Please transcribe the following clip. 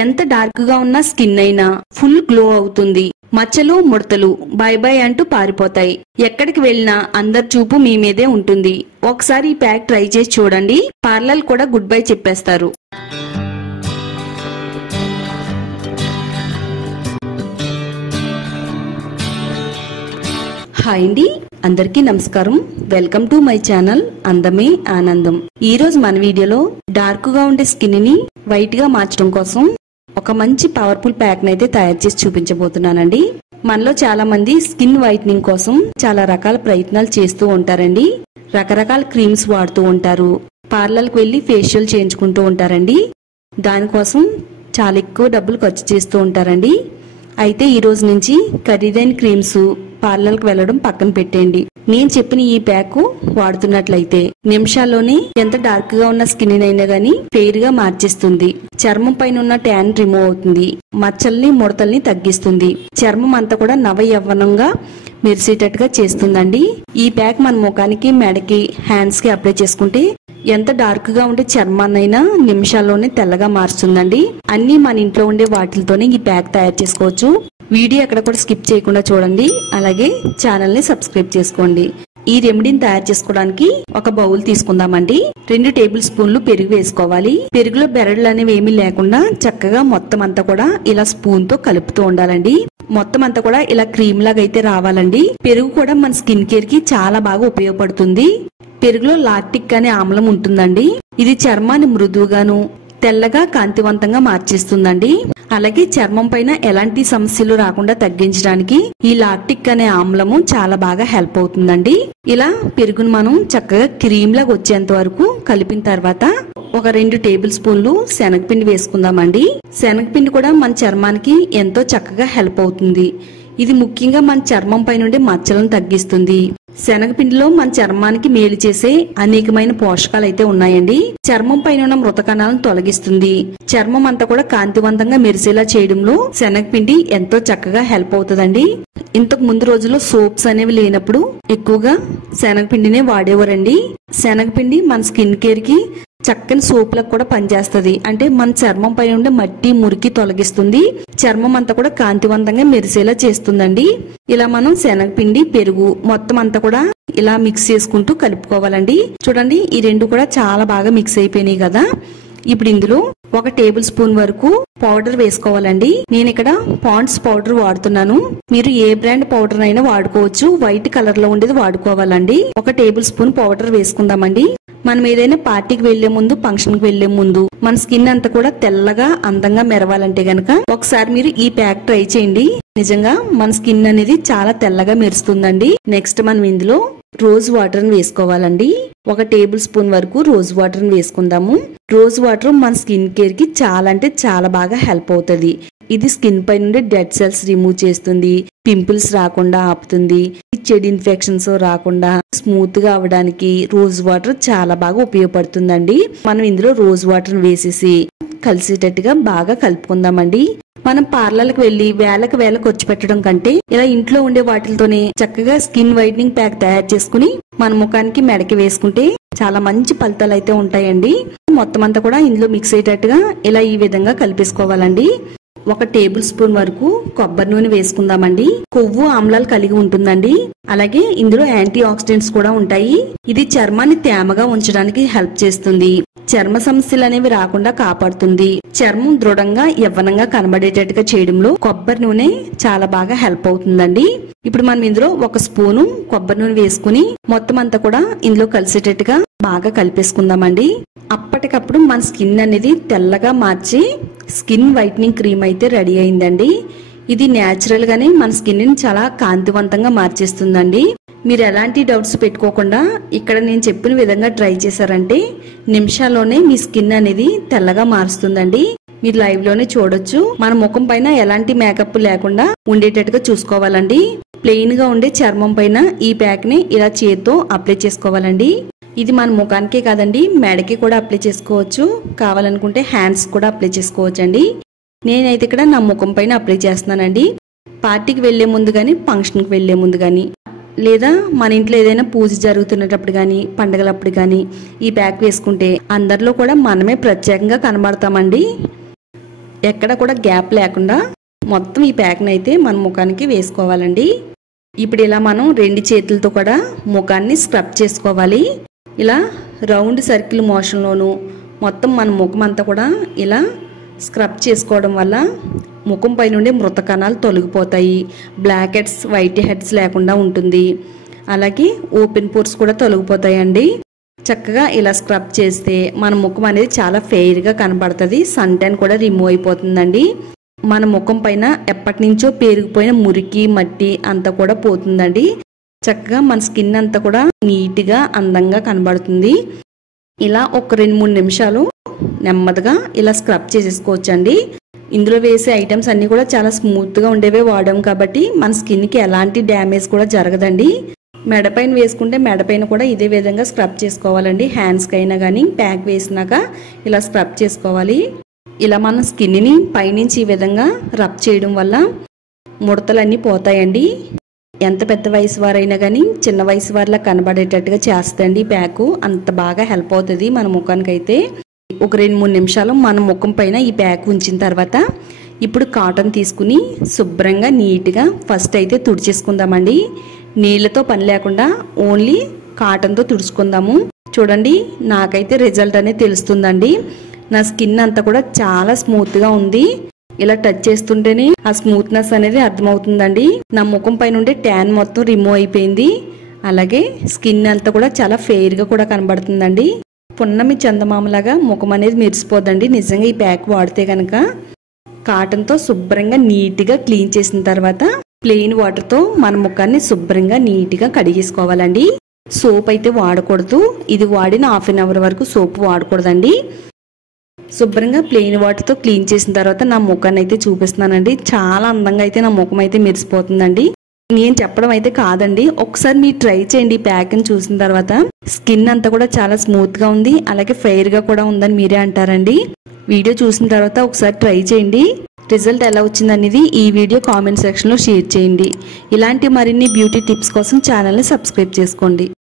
ఎంత డార్క్ గా ఉన్న స్కిన్ అయినా ఫుల్ గ్లో అవుతుంది. మచ్చలు ముడతలు బై బై అంటూ పారిపోతాయి. ఎక్కడికి వెళ్ళినా అందరి చూపు మీ మీదే ఉంటుంది. ఒకసారి ఈ ప్యాక్ ట్రై చేసి చూడండి, పార్లర్ కూడా గుడ్ బై చెప్పేస్తారు. హాయ్ అండి, అందరికీ నమస్కారం. వెల్కమ్ టు మై ఛానల్ అందమే ఆనందం. ఈ రోజు మన వీడియోలో డార్క్ గా ఉండే స్కిన్ ని వైట్ గా మార్చడం కోసం ఒక మంచి పవర్ఫుల్ ప్యాక్ అయితే తయారు చేసి చూపించబోతున్నానండి. మనలో చాలా మంది స్కిన్ వైట్నింగ్ కోసం చాలా రకాల ప్రయత్నాలు చేస్తూ ఉంటారండి. రకరకాల క్రీమ్స్ వాడుతూ ఉంటారు, పార్లర్కి వెళ్లి ఫేషియల్ చేయించుకుంటూ ఉంటారండి. దానికోసం చాలా ఎక్కువ డబ్బులు ఖర్చు చేస్తూ ఉంటారండి. అయితే ఈ రోజు నుంచి ఖరీదైన క్రీమ్స్ పార్లర్కి వెళ్లడం పక్కన పెట్టండి. నేను చెప్పిన ఈ ప్యాక్ వాడుతున్నట్లయితే నిమిషాల్లోనే ఎంత డార్క్ గా ఉన్న స్కిన్ అయినా గానీ ఫెయిర్ గా మార్చేస్తుంది. చర్మం పైన ఉన్న ట్యాన్ రిమూవ్ అవుతుంది, మచ్చల్ని ముడతల్ని తగ్గిస్తుంది, చర్మం అంతా కూడా నవ యవ్వనంగా మెరిసేటట్టుగా చేస్తుందండి. ఈ ప్యాక్ మన ముఖానికి, మెడకి, హ్యాండ్స్ కి అప్లై చేసుకుంటే ఎంత డార్క్ గా ఉండే చర్మాన్నైనా నిమిషాల్లోనే తెల్లగా మారుస్తుందండి. అన్ని మన ఇంట్లో ఉండే వాటితోనే ఈ ప్యాక్ తయారు చేసుకోవచ్చు. వీడియో ఎక్కడ కూడా స్కిప్ చేయకుండా చూడండి, అలాగే ఛానల్ ని సబ్స్క్రైబ్ చేసుకోండి. ఈ రెమెడీని తయారు చేసుకోవడానికి ఒక బౌల్ తీసుకుందామండి. 2 టేబుల్ స్పూన్లు పెరుగు వేసుకోవాలి. పెరుగులో బెరడులు అనేవి ఏమీ లేకుండా చక్కగా మొత్తం అంతా కూడా ఇలా స్పూన్ తో కలుపుతూ ఉండాలండి. మొత్తం అంతా కూడా ఇలా క్రీమ్ లాగా అయితే రావాలండి. పెరుగు కూడా మన స్కిన్ కేర్ కి చాలా బాగా ఉపయోగపడుతుంది. పెరుగులో లాక్టిక్ అనే ఆమ్లం ఉంటుందండి. ఇది చర్మాన్ని మృదువుగాను తెల్లగా కాంతివంతంగా మార్చేస్తుందండి. అలాగే చర్మం పైన ఎలాంటి సమస్యలు రాకుండా తగ్గించడానికి ఈ లాక్టిక్ అనే ఆమ్లము చాలా బాగా హెల్ప్ అవుతుందండి. ఇలా పెరుగును మనం చక్కగా క్రీమ్ లాగా వచ్చేంత వరకు కలిపిన తర్వాత ఒక 2 టేబుల్ స్పూన్లు శనగపిండి వేసుకుందామండి. శనగపిండి కూడా మన చర్మానికి ఎంతో చక్కగా హెల్ప్ అవుతుంది. ఇది ముఖ్యంగా మన చర్మం పై నుండి మచ్చలను తగ్గిస్తుంది. శనగపిండిలో మన చర్మానికి మేలు చేసే అనేకమైన పోషకాలు అయితే ఉన్నాయండి. చర్మం పైన ఉన్న మృత కణాలను తొలగిస్తుంది. చర్మం అంతా కూడా కాంతివంతంగా మెరిసేలా చేయడంలో శనగపిండి ఎంతో చక్కగా హెల్ప్ అవుతుందండి. ఇంతకు ముందు రోజుల్లో సోప్స్ అనేవి లేనప్పుడు ఎక్కువగా శనగపిండినే వాడేవారండి. శనగపిండి మన స్కిన్ కేర్ కి చక్కని సోపులకు కూడా పనిచేస్తుంది. అంటే మన చర్మం పై ఉండే మట్టి, మురికి తొలగిస్తుంది. చర్మం అంతా కూడా కాంతివంతంగా మెరిసేలా చేస్తుందండి. ఇలా మనం శనగపిండి, పెరుగు మొత్తం అంతా కూడా ఇలా మిక్స్ చేసుకుంటూ కలుపుకోవాలండి. చూడండి, ఈ రెండు కూడా చాలా బాగా మిక్స్ అయిపోయినాయి కదా. ఇప్పుడు ఇందులో 1 టేబుల్ స్పూన్ వరకు పౌడర్ వేసుకోవాలండి. నేను ఇక్కడ పాండ్స్ పౌడర్ వాడుతున్నాను. మీరు ఏ బ్రాండ్ పౌడర్ అయినా వాడుకోవచ్చు. వైట్ కలర్ లో ఉండేది వాడుకోవాలండి. 1 టేబుల్ స్పూన్ పౌడర్ వేసుకుందామండి. మనం ఏదైనా పార్టీకి వెళ్లే ముందు, ఫంక్షన్ కి వెళ్లే ముందు మన స్కిన్ అంతా కూడా తెల్లగా అందంగా మెరవాలంటే గనక ఒకసారి మీరు ఈ ప్యాక్ ట్రై చేయండి. నిజంగా మన స్కిన్ అనేది చాలా తెల్లగా మెరుస్తుందండి. నెక్స్ట్ మనం ఇందులో రోజ్ వాటర్ వేసుకోవాలండి. 1 టేబుల్ స్పూన్ వరకు రోజ్ వాటర్ వేసుకుందాము. రోజ్ వాటర్ మన స్కిన్ కేర్ కి చాలా అంటే చాలా బాగా హెల్ప్ అవుతుంది. ఇది స్కిన్ పై నుండి డెడ్ సెల్స్ రిమూవ్ చేస్తుంది, పింపుల్స్ రాకుండా ఆపుతుంది, చెడు ఇన్ఫెక్షన్స్ రాకుండా స్మూత్ గా అవడానికి రోజ్ వాటర్ చాలా బాగా ఉపయోగపడుతుందండి. మనం ఇందులో రోజ్ వాటర్ వేసేసి కలిసేటట్టుగా బాగా కలుపుకుందామండి. మనం పార్లర్కి వెళ్లి వేలకు ఖర్చు పెట్టడం కంటే ఇలా ఇంట్లో ఉండే వాటితోనే చక్కగా స్కిన్ వైట్నింగ్ ప్యాక్ తయారు చేసుకుని మన ముఖానికి, మెడకి వేసుకుంటే చాలా మంచి ఫలితాలు అయితే ఉంటాయండి. మొత్తం అంతా కూడా ఇందులో మిక్స్ అయ్యేటట్టుగా ఇలా ఈ విధంగా కలిపేసుకోవాలండి. 1 టేబుల్ స్పూన్ వరకు కొబ్బరి నూనె వేసుకుందామండి. కొవ్వు ఆమ్లాలు కలిగి ఉంటుందండి. అలాగే ఇందులో యాంటీ ఆక్సిడెంట్స్ కూడా ఉంటాయి. ఇది చర్మాన్ని తేమగా ఉంచడానికి హెల్ప్ చేస్తుంది. చర్మ సమస్యలు అనేవి రాకుండా కాపాడుతుంది. చర్మం దృఢంగా యవ్వనంగా కనబడేటట్టుగా చేయడంలో కొబ్బరి నూనె చాలా బాగా హెల్ప్ అవుతుందండి. ఇప్పుడు మనం ఇందులో 1 స్పూను కొబ్బరి నూనె వేసుకుని మొత్తం అంతా కూడా ఇందులో కలిసేటట్టుగా బాగా కలిపేసుకుందామండి. అప్పటికప్పుడు మన స్కిన్ అనేది తెల్లగా మార్చి స్కిన్ వైట్నింగ్ క్రీమ్ అయితే రెడీ అయిందండి. ఇది న్యాచురల్ గానే మన స్కిన్ ని చాలా కాంతివంతంగా మార్చేస్తుందండి. మీరు ఎలాంటి డౌట్స్ పెట్టుకోకుండా ఇక్కడ నేను చెప్పిన విధంగా ట్రై చేశారంటే నిమిషాల్లోనే మీ స్కిన్ అనేది తెల్లగా మారుస్తుందండి. మీరు లైవ్ లోనే చూడొచ్చు. మన ముఖం పైన ఎలాంటి మేకప్ లేకుండా ఉండేటట్టుగా చూసుకోవాలండి. ప్లెయిన్ గా ఉండే చర్మం పైన ఈ ప్యాక్ ని ఇలా చేత్తో అప్లై చేసుకోవాలండి. ఇది మన ముఖానికే కాదండి, మెడకి కూడా అప్లై చేసుకోవచ్చు. కావాలనుకుంటే హ్యాండ్స్ కూడా అప్లై చేసుకోవచ్చు అండి. నేనైతే ఇక్కడ నా ముఖం పైన అప్లై చేస్తున్నానండి. పార్టీకి వెళ్లే ముందు గానీ, ఫంక్షన్కి వెళ్లే ముందు గానీ, లేదా మన ఇంట్లో ఏదైనా పూజ జరుగుతున్నప్పుడు గానీ, పండగలప్పుడు గానీ ఈ ప్యాక్ వేసుకుంటే అందరిలో కూడా మనమే ప్రత్యేకంగా కనబడతామండి. ఎక్కడ కూడా గ్యాప్ లేకుండా మొత్తం ఈ ప్యాక్ని అయితే మన ముఖానికి వేసుకోవాలండి. ఇప్పుడు ఇలా మనం 2 చేతులతో కూడా ముఖాన్ని స్క్రబ్ చేసుకోవాలి. ఇలా రౌండ్ సర్కిల్ మోషన్లోను మొత్తం మన ముఖం అంతా కూడా ఇలా స్క్రబ్ చేసుకోవడం వల్ల ముఖం పై నుండి మృత కణాలు తొలగిపోతాయి. బ్లాక్ హెడ్స్, వైట్ హెడ్స్ లేకుండా ఉంటుంది. అలాగే ఓపెన్ పోర్స్ కూడా తొలగిపోతాయండి. చక్కగా ఇలా స్క్రబ్ చేస్తే మన ముఖం అనేది చాలా ఫెయిర్గా కనబడుతుంది. సన్ ట్యాన్ కూడా రిమూవ్ అయిపోతుందండి. మన ముఖం పైన ఎప్పటి నుంచో పేరుకుపోయిన మురికి, మట్టి అంతా కూడా పోతుందండి. చక్కగా మన స్కిన్ అంతా కూడా నీట్గా, అందంగా కనబడుతుంది. ఇలా ఒక 2-3 నిమిషాలు నెమ్మదిగా ఇలా స్క్రబ్ చేసేసుకోవచ్చండి. ఇందులో వేసే ఐటమ్స్ అన్నీ కూడా చాలా స్మూత్గా ఉండేవే వాడాం కాబట్టి మన స్కిన్కి ఎలాంటి డ్యామేజ్ కూడా జరగదండి. మెడపైన వేసుకుంటే మెడపైన కూడా ఇదే విధంగా స్క్రబ్ చేసుకోవాలండి. హ్యాండ్స్కి అయినా కానీ ప్యాక్ వేసినాక ఇలా స్క్రబ్ చేసుకోవాలి. ఇలా మన స్కిన్ని పైనుంచి ఈ విధంగా రబ్ చేయడం వల్ల ముడతలన్నీ పోతాయండి. ఎంత పెద్ద వయసు వారైనా కానీ చిన్న వయసు వారిలా కనబడేటట్టుగా చేస్తండి ప్యాకు. అంత బాగా హెల్ప్ అవుతుంది మన ముఖానికైతే. ఒక 2-3 నిమిషాలు మన ముఖం పైన ఈ ప్యాక్ ఉంచిన తర్వాత ఇప్పుడు కాటన్ తీసుకుని శుభ్రంగా నీట్గా ఫస్ట్ అయితే తుడిచేసుకుందామండి. నీళ్ళతో పని లేకుండా ఓన్లీ కాటన్తో తుడుచుకుందాము. చూడండి, నాకైతే రిజల్ట్ అనేది తెలుస్తుందండి. నా స్కిన్ అంతా కూడా చాలా స్మూత్గా ఉంది. ఇలా టచ్ చేస్తుంటేనే ఆ స్మూత్నెస్ అనేది అర్థమవుతుందండి. నా ముఖం పై నుండి ట్యాన్ మొత్తం రిమూవ్ అయిపోయింది. అలాగే స్కిన్ అంతా కూడా చాలా ఫెయిర్గా కూడా కనబడుతుందండి. పున్నమి చందమామలాగా ముఖం అనేది మెరిసిపోద్దండి నిజంగా ఈ ప్యాక్ వాడితే కనుక. కాటన్తో శుభ్రంగా నీట్గా క్లీన్ చేసిన తర్వాత ప్లెయిన్ వాటర్తో మన ముఖాన్ని శుభ్రంగా నీట్గా కడిగేసుకోవాలండి. సోప్ అయితే వాడకూడదు. ఇది వాడిన 1/2 అవర్ వరకు సోప్ వాడకూడదండి. శుభ్రంగా ప్లెయిన్ వాటర్తో క్లీన్ చేసిన తర్వాత నా ముఖాన్ని అయితే చూపిస్తున్నానండి. చాలా అందంగా అయితే నా ముఖం అయితే మెరిసిపోతుందండి. నేను చెప్పడం అయితే కాదండి, ఒకసారి మీరు ట్రై చేయండి. ఈ ప్యాక్ని చూసిన తర్వాత స్కిన్ అంతా కూడా చాలా స్మూత్గా ఉంది, అలాగే ఫెయిర్గా కూడా ఉందని మీరే అంటారండి. వీడియో చూసిన తర్వాత ఒకసారి ట్రై చేయండి. రిజల్ట్ ఎలా వచ్చింది అనేది ఈ వీడియో కామెంట్ సెక్షన్లో షేర్ చేయండి. ఇలాంటి మరిన్ని బ్యూటీ టిప్స్ కోసం ఛానల్ని సబ్స్క్రైబ్ చేసుకోండి.